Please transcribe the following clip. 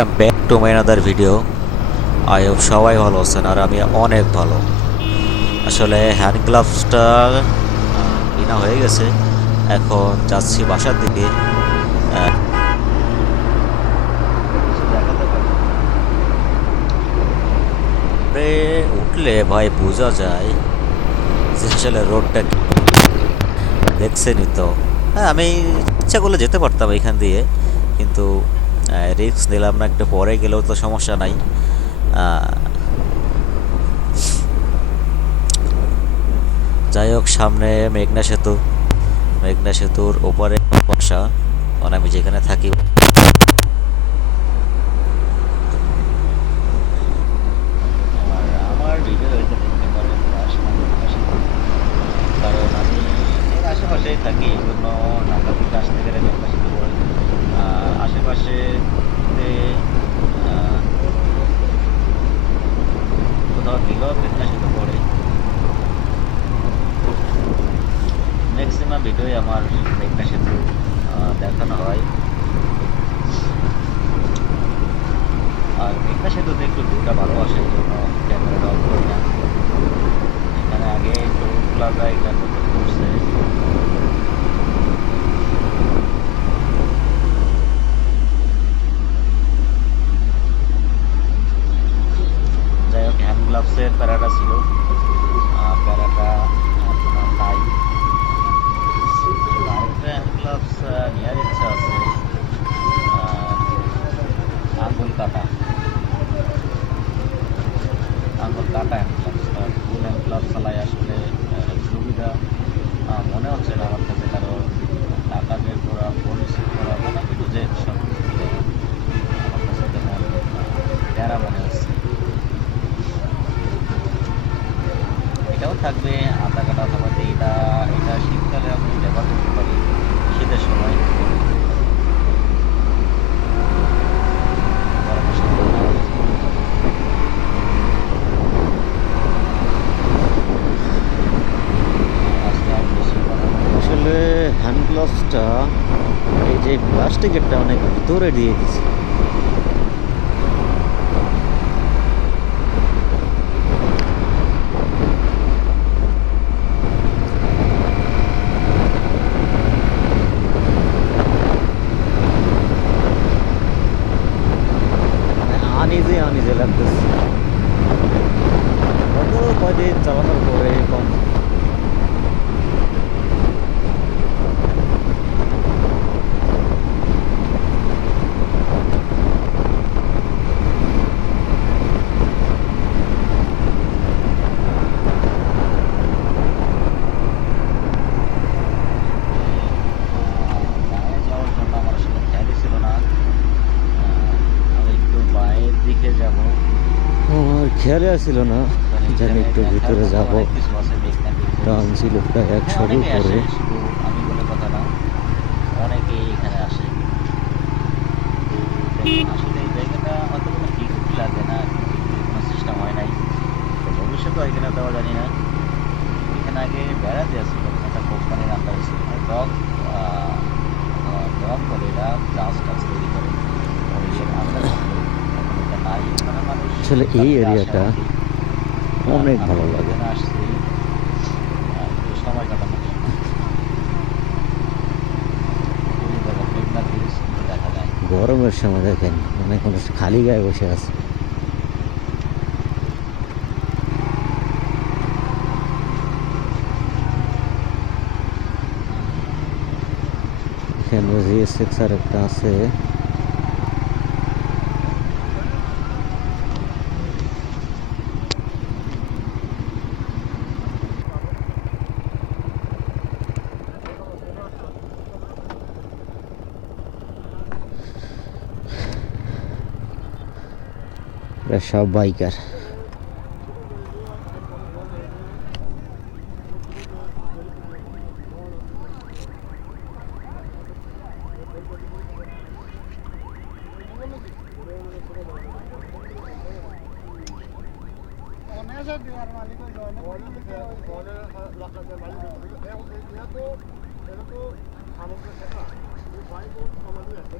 Welcome back to my another video. I hope সবাই ভালো আছেন আর আমি অনেক ভালো। আসলে হ্যান্ড গ্লাভসটা কেনা হয়ে গেছে, এখন যাচ্ছি বাসার দিকে। উঠলে ভাই বোঝা যায় যে আসলে রোডটা দেখছেনই তো। হ্যাঁ, আমি ইচ্ছা করলে যেতে পারতাম এখান দিয়ে, কিন্তু রিস্ক নিলাম না। একটু পরে গেলেও তো সমস্যা নাই। যাই হোক, সামনে মেঘনা সেতু, মেঘনা সেতুর ওপারে বাসা, মানে আমি যেখানে থাকি। আমার ভিডিও হয়তো দেখতে পারেন কারণ আমি এর আশেপাশেই থাকি, এই জন্য ঢাকা থেকে আসতে গেলে মেঘনা সেতু পড়ে। আশেপাশে কোথাও গেলেও মেঘনা সেতু পড়ে। ম্যাক্সিমাম ভিডিওই আমার মেঘনা সেতু দেখানো হয়। আর মেঘনা সেতুতে একটু ভিউটা ভালো আসে, এই জন্য ক্যামেরাটা অফ করি না। এখানে আগে টোল প্লাজা এটা নতুন করছে। যাই হোক, হ্যান্ড গ্লাভসের প্যারাটা ছিল, প্যারাটা এখন আর নাই। আরেকটা হ্যান্ড গ্লাভস নেওয়ার ইচ্ছা আছে, আঙ্গুল কাটা, আঙ্গুল কাটা hand gloves. Full hand gloves চালাই আসলে সুবিধা মনে হচ্ছে না আমার কাছে, কারণ টাকা বের করা, ফোন রিসিভ করা, মানে একটু যে সব মিলে আমার কাছে তেমন প্যারা মনে হচ্ছে। এটাও থাকবে আধা কাটা অথবা এটা, এটা শীতকালে আমি ব্যবহার করতে পারি, শীতের সময়। গরমের সময় না। আজকে আমি বেশি কথা বলবো না। আসলে হ্যান্ড গ্লাভসটা এই যে প্লাস্টিকেরটা অনেক ভিতরে দিয়ে দিছে। আনিজে আনিজে লাগতেছে, হয়তো কয়দিন চালানোর পরে কম। বাইরে যাওয়ার জন্য আমার আসলে খেয়ালই ছিল না। আমি একটু বাইরের দিকে যাব, আমার খেয়ালে আসছিল না কারণ যে আমি এখানে একটু দেখার ভিতরে মতো যাব। অনেক কিছু আছে মেঘনা ব্রিজে। টান ছিল প্রায় এখানে 100-র অনেকেই আসে, উপরে। শুধু আমি বলে কথা না, অনেকেই এখানে আসে। আসলে এই জায়গাটা হয়তো কোনো টিকিট লাগে না, টিকিটের কোনো সিস্টেম হয় নাই, তো ভবিষ্যতে হয় কিনা তাও জানি না। এখানে আগে বেড়াতে আসছিল, একটা কোম্পানির আন্ডারে ছিল, ডগ ডগ বলে, এরা গাছ টাছ তৈরি করে, ওই এর আন্ডারে ছিল। এখন এটা নাই, ওখানে মানুষ আসলে এই ঘুরতে আসে এরিয়াটা অনেকেই। আর অনেক আমি ভালো লাগে। এখানে আসছি একটু সময় কাটানোর জন্য। ওই যে দেখো মেঘনা ব্রিজ কিন্তু দেখা যায়। গরমের সময় দেখেন মানে কোনো খালি গায়ে বসে আছে। এখানে জিএস6 আর একটা আছে। এরা সব বাইকার।